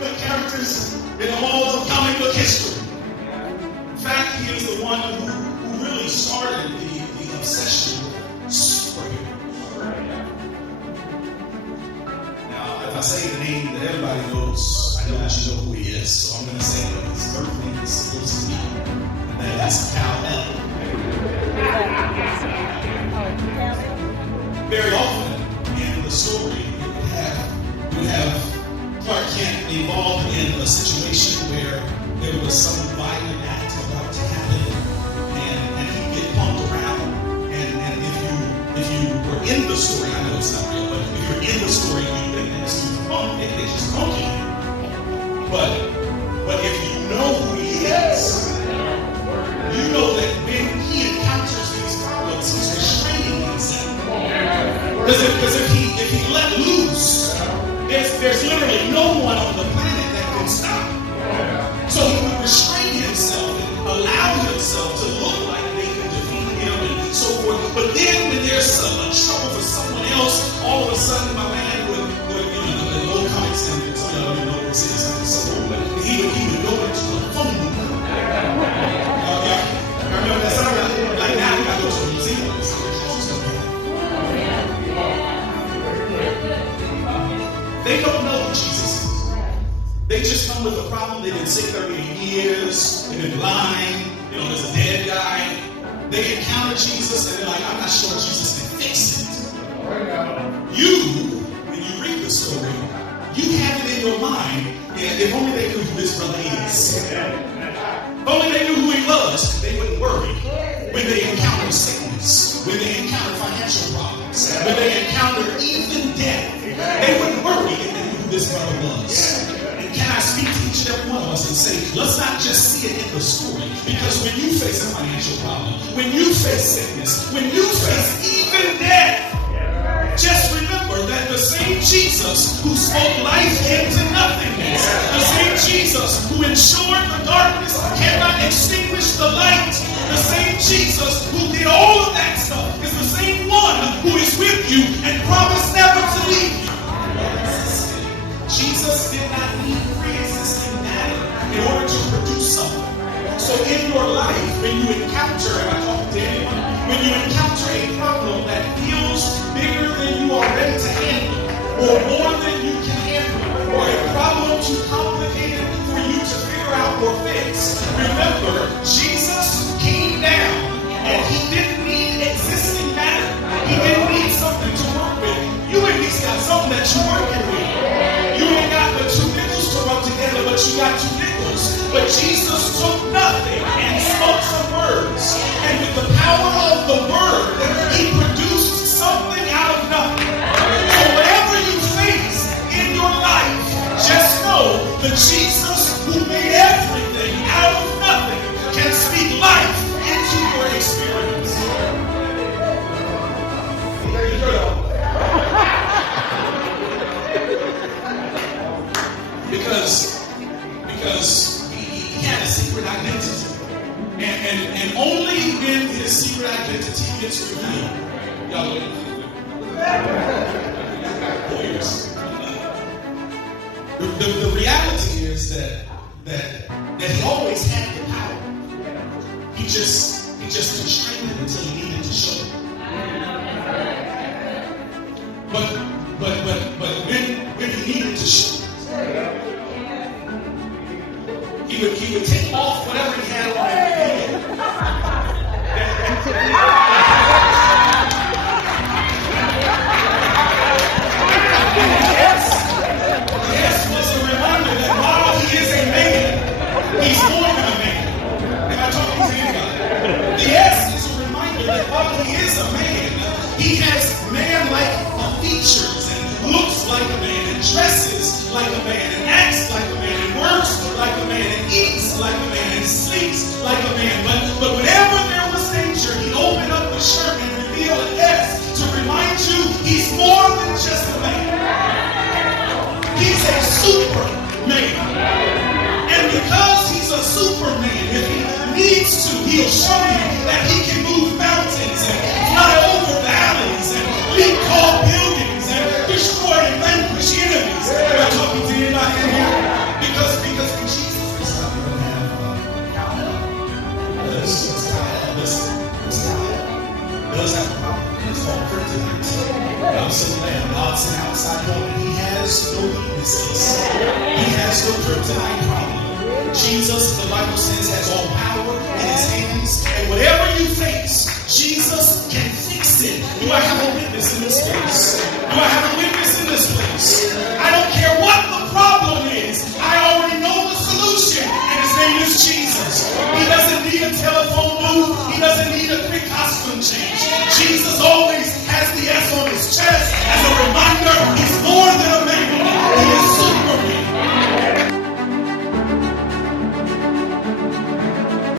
book characters in all of comic book history. In fact, he is the one who really started the obsession with superheroes. Now, if I say the name that everybody knows, I know that you know who he is, so I'm going to say that his birth name is supposed to be, and that is Kal-El. Very often in the story, you have Clark Kent involved in a situation where there was some violent act about to happen, and he'd get pumped around. And if you were in the story, I know it's not real, but if you're in the story, you've been next to the pump, they just pump you. But if you know who he is, you know that when he encounters these problems, he's restraining himself. Because if he let loose, there's literally no one on the planet that can stop him. So he would restrain himself and allow himself to look like they can defeat him and so forth. But then when there's so much trouble for someone else, all of a sudden my man would the old comics, and some of y'all don't know what this is, so old, but he would go into a phone booth. I remember that song, like now we gotta go to a museum. They don't know who Jesus is. They just come with a problem. They've been sick 38 years. They've been blind. There's a dead guy. They encounter Jesus and they're like, I'm not sure Jesus can fix it. When you read the story, you have it in your mind, if only they knew who this brother is. If only they knew who he was, they wouldn't worry when they encounter sickness, when they encounter financial problems, when they encounter even death. They wouldn't worry if they knew who this brother was. And can I speak to each and every one of us and say, let's not just see it in the story, because when you face a financial problem, when you face sickness, when you face even death, just remember that the same Jesus who spoke life into nothingness, the same Jesus who ensured the darkness cannot extinguish the light, the same Jesus who did all of that stuff is the same one who is with you and promised never to leave you. Jesus did not need pre-existing matter in order to produce something. So in your life, when you encounter, and I talk to anyone, when you encounter a problem that feels bigger than you are ready to handle, or more than you can handle, or a problem too complicated for you to figure out or fix, remember, Jesus came down and he didn't need existing matter. He didn't need something to work with. You at least got something that you're working with. You ain't got the two nickels to rub together, but you got two nickels. But Jesus took nothing and spoke some words. And with the power of the word, he produced something out of nothing. So whatever you face in your life, just know the Jesus who made everything out of nothing can speak life into your experience. Because he had a secret identity. And only when his secret identity gets revealed, y'all the reality is that he always had the power. He just constrained it until he needed to show it. But when he needed to show it, he would take off whatever he had on him. Yes was a reminder that while he is a man, he's more than a man. Am I talking to anybody? The yes is a reminder that while he is a man, he has man-like features and looks like a man and dresses like a man and acts like a man and works like a man and eats like a man and sleeps like a man. But whenever there was danger, he'd open up the shirt and reveal an S to remind you he's more than just a man. He's a superman. And because he's a superman, if he needs to, he'll show you that he can move mountains and fly over valleys and leap tall buildings and destroy and vanquish enemies. Am I talking to anybody in here? Son of Lamb, God's an outside corner. He has no weaknesses. He has no kryptonite problem. Jesus, the Bible says, has all power in his hands. And whatever you face, Jesus can fix it. Do I have a witness in this place? Do I have a witness in this place? I don't care what the problem is. I already know the solution. And his name is Jesus. He doesn't need a telephone